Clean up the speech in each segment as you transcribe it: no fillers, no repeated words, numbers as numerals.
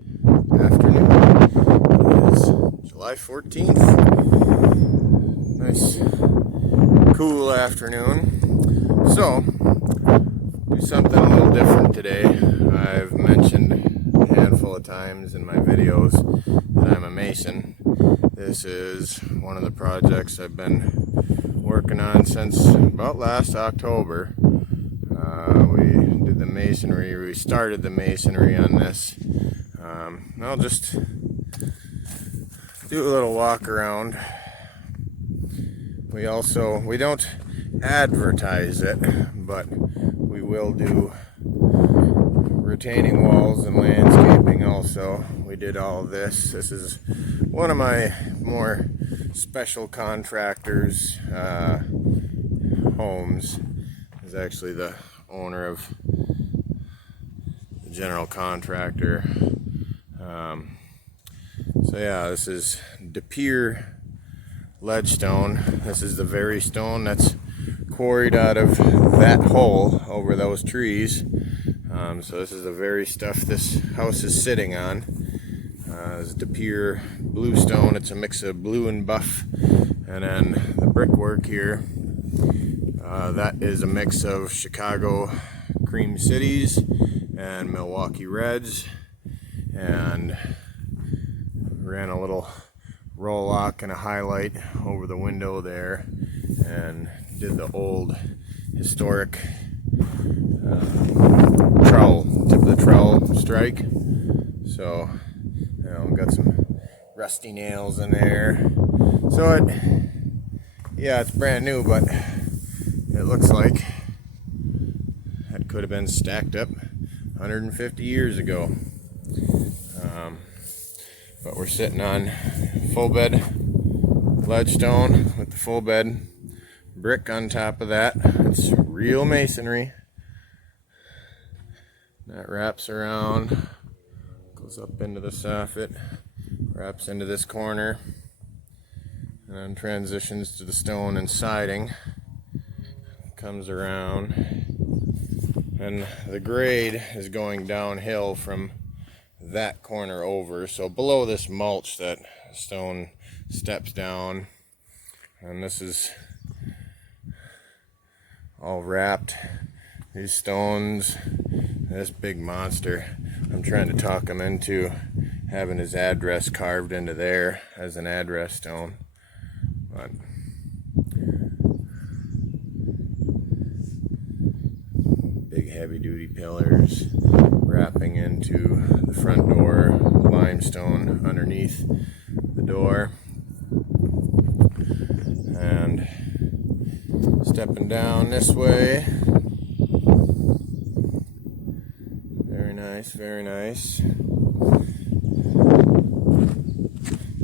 afternoon. It is July 14th. Nice, cool afternoon. So, do something a little different today. I've mentioned a handful of times in my videos that I'm a Mason. This is one of the projects I've been working on since about last October. We did the masonry, we started the masonry on this. I'll just do a little walk around. We don't advertise it, but we will do retaining walls and landscaping also. We did all of this. This is one of my more special contractors' homes. Is actually the owner of the general contractor. So yeah, this is De Pere ledgestone. This is the very stone that's quarried out of that hole over those trees. So this is the very stuff this house is sitting on. It's De Pere bluestone. It's a mix of blue and buff. And then the brickwork here, that is a mix of Chicago Cream Cities and Milwaukee Reds. And ran a little roll lock and a highlight over the window there, and did the old historic trowel, tip of the trowel strike. So, you know, got some rusty nails in there. So it's brand new, but it looks like it could have been stacked up 150 years ago. But we're sitting on full bed ledgestone with the full bed brick on top of that. It's real masonry. That wraps around, goes up into the soffit, wraps into this corner, and then transitions to the stone and siding. Comes around, and the grade is going downhill from that corner over. So below this mulch, that stone steps down, and this is all wrapped. These stones, this big monster, I'm trying to talk him into having his address carved into there as an address stone. But big heavy duty pillars wrapping into the front door, limestone underneath the door, and stepping down this way. Very nice, very nice.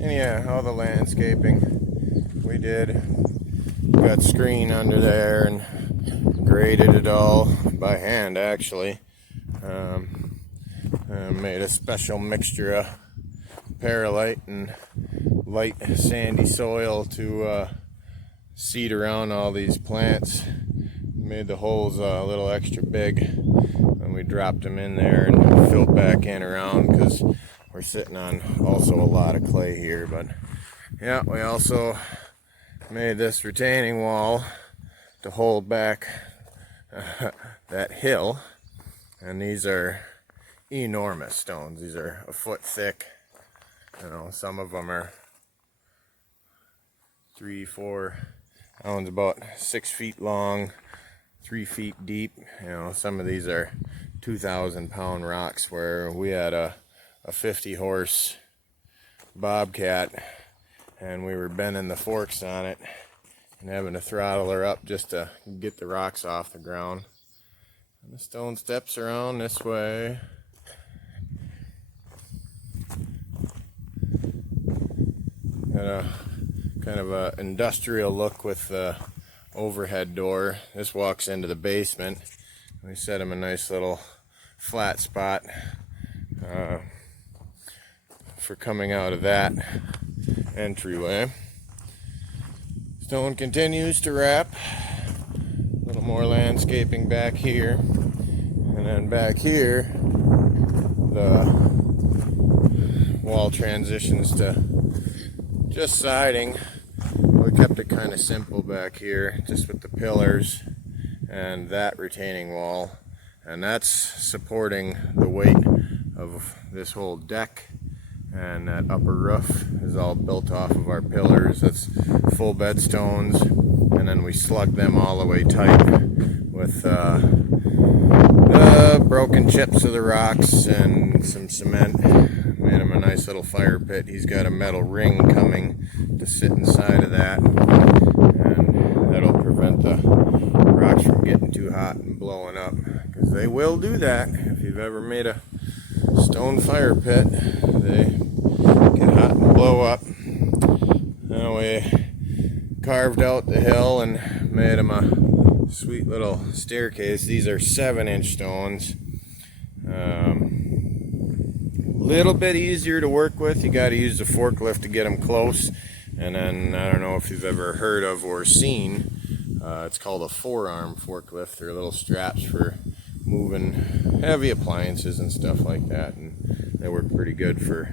And yeah, all the landscaping we did. Got screen under there and graded it all by hand, actually. Made a special mixture of perlite and light sandy soil to seed around all these plants. Made the holes a little extra big, and we dropped them in there and filled back in around, because we're sitting on also a lot of clay here. But yeah, we also made this retaining wall to hold back that hill, and these are enormous stones. These are a foot thick. You know, some of them are 3-4. That one's about 6 feet long, 3 feet deep. You know, some of these are 2,000-pound rocks, where we had a 50-horse bobcat, and we were bending the forks on it and having to throttle her up just to get the rocks off the ground. And the stone steps around this way. Got a kind of a industrial look with the overhead door. This walks into the basement. We set him a nice little flat spot for coming out of that entryway. Stone continues to wrap. A little more landscaping back here. And then back here, the wall transitions to just siding. We kept it kind of simple back here, just with the pillars and that retaining wall, and that's supporting the weight of this whole deck. And that upper roof is all built off of our pillars. That's full bed stones, and then we slugged them all the way tight with the broken chips of the rocks and some cement. Made him a nice little fire pit. He's got a metal ring coming to sit inside of that, and that'll prevent the rocks from getting too hot and blowing up, because they will do that. If you've ever made a stone fire pit, they get hot and blow up. Now we carved out the hill and made them a sweet little staircase. These are 7-inch stones. Little bit easier to work with. You got to use the forklift to get them close. And then, I don't know if you've ever heard of or seen, it's called a forearm forklift. They're little straps for moving heavy appliances and stuff like that, and they work pretty good for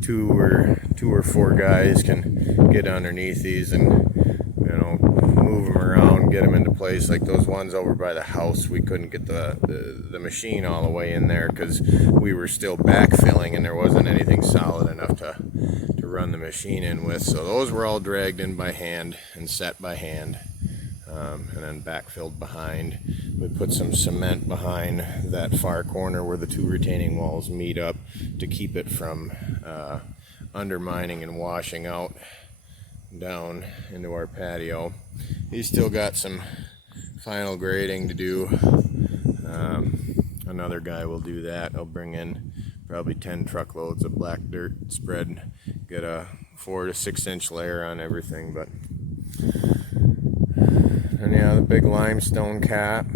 two or four guys can get underneath these and, you know, move them around, get them into place. Like those ones over by the house, we couldn't get the machine all the way in there because we were still backfilling and there wasn't anything solid enough to run the machine in with. So those were all dragged in by hand and set by hand, and then backfilled behind. We put some cement behind that far corner where the two retaining walls meet up to keep it from undermining and washing out down into our patio. He's still got some final grading to do. Another guy will do that. I'll bring in probably 10 truckloads of black dirt spread, get a 4 to 6 inch layer on everything. But and yeah, the big limestone cap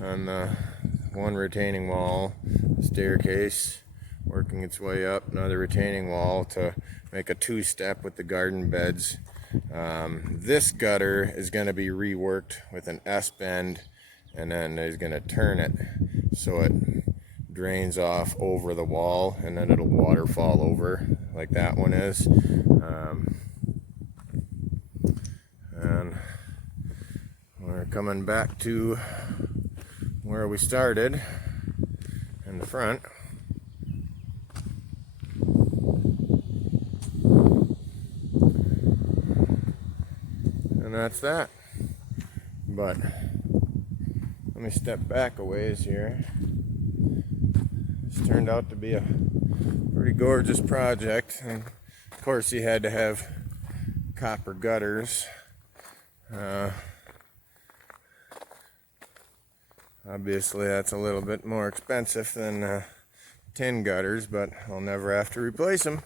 on the one retaining wall, staircase working its way up, another retaining wall to make a 2-step with the garden beds. This gutter is going to be reworked with an S-bend, and then he's going to turn it so it drains off over the wall, and then it'll waterfall over like that one is. And we're coming back to where we started in the front. And that's that. But let me step back a ways here. This turned out to be a pretty gorgeous project, and of course he had to have copper gutters. Obviously that's a little bit more expensive than tin gutters, but I'll never have to replace them.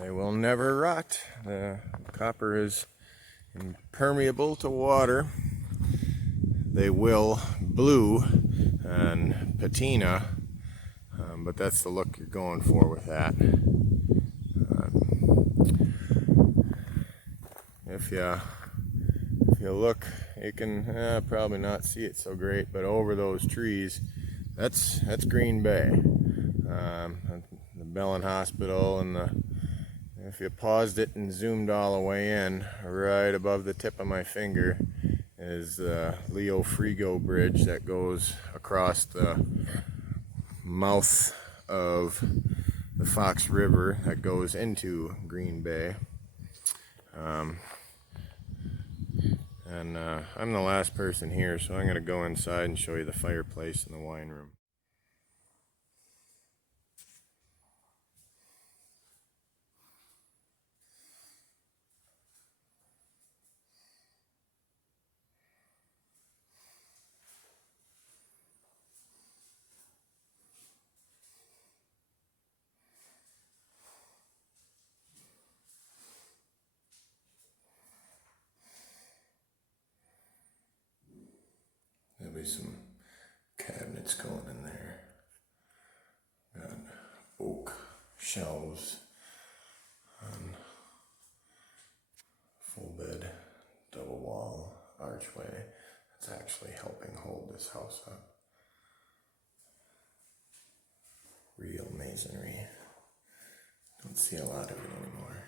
They will never rot. The copper is impermeable to water. They will blue and patina, but that's the look you're going for with that. If you look, you can probably not see it so great, but over those trees, that's Green Bay, the Bellin Hospital, and if you paused it and zoomed all the way in, right above the tip of my finger is the Leo Frigo Bridge that goes across the mouth of the Fox River that goes into Green Bay. I'm the last person here, so I'm going to go inside and show you the fireplace and the wine room. There'll be some cabinets going in there. Got oak shelves and full bed, double wall archway. That's actually helping hold this house up. Real masonry. see a lot of it anymore.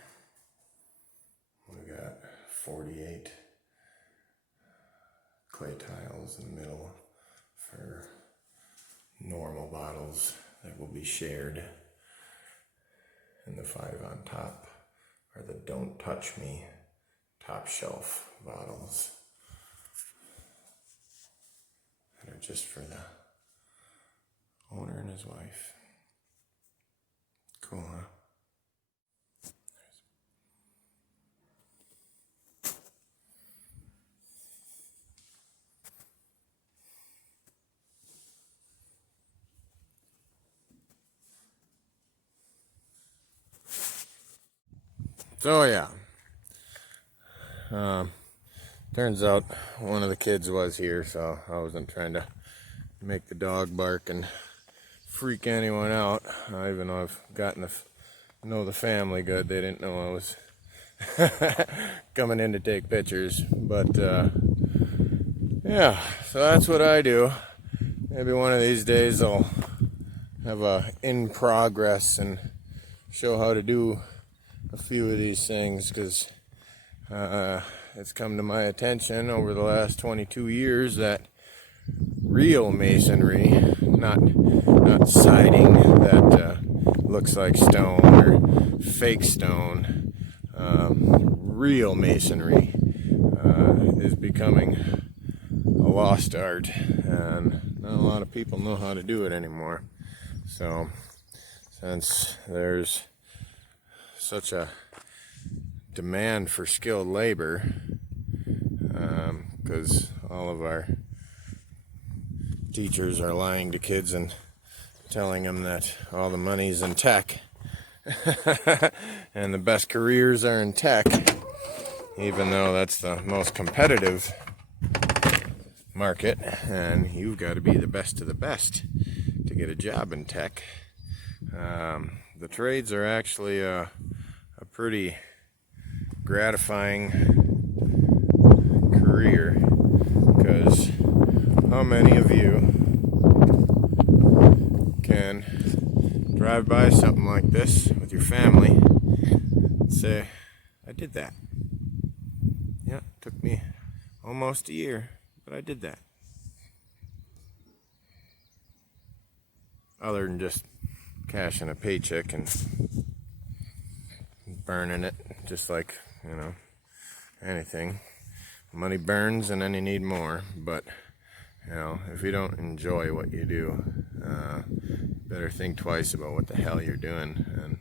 We got 48 clay tiles in the middle for normal bottles that will be shared. And the 5 on top are the Don't Touch Me top shelf bottles that are just for the owner and his wife. Cool, huh? So yeah, turns out one of the kids was here, so I wasn't trying to make the dog bark and freak anyone out. Even though I've gotten to know the family good, they didn't know I was coming in to take pictures. But yeah, so that's what I do. Maybe one of these days I'll have a in progress and show how to do a few of these things, because it's come to my attention over the last 22 years that real masonry, not siding that looks like stone or fake stone, real masonry is becoming a lost art, and not a lot of people know how to do it anymore. So since there's such a demand for skilled labor, because all of our teachers are lying to kids and telling them that all the money's in tech and the best careers are in tech, even though that's the most competitive market and you've got to be the best of the best to get a job in tech. The trades are actually a pretty gratifying career, because how many of you can drive by something like this with your family and say, I did that. Yeah, it took me almost a year, but I did that. Other than just cashing a paycheck and burning it, just like, you know, anything. Money burns and then you need more, but you know, if you don't enjoy what you do, better think twice about what the hell you're doing. And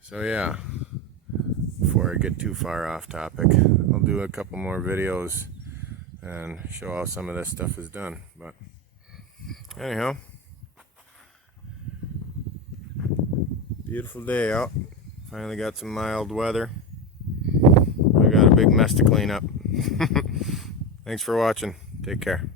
so yeah, before I get too far off topic, I'll do a couple more videos and show how some of this stuff is done. But anyhow, beautiful day out. Finally got some mild weather. I got a big mess to clean up. Thanks for watching. Take care.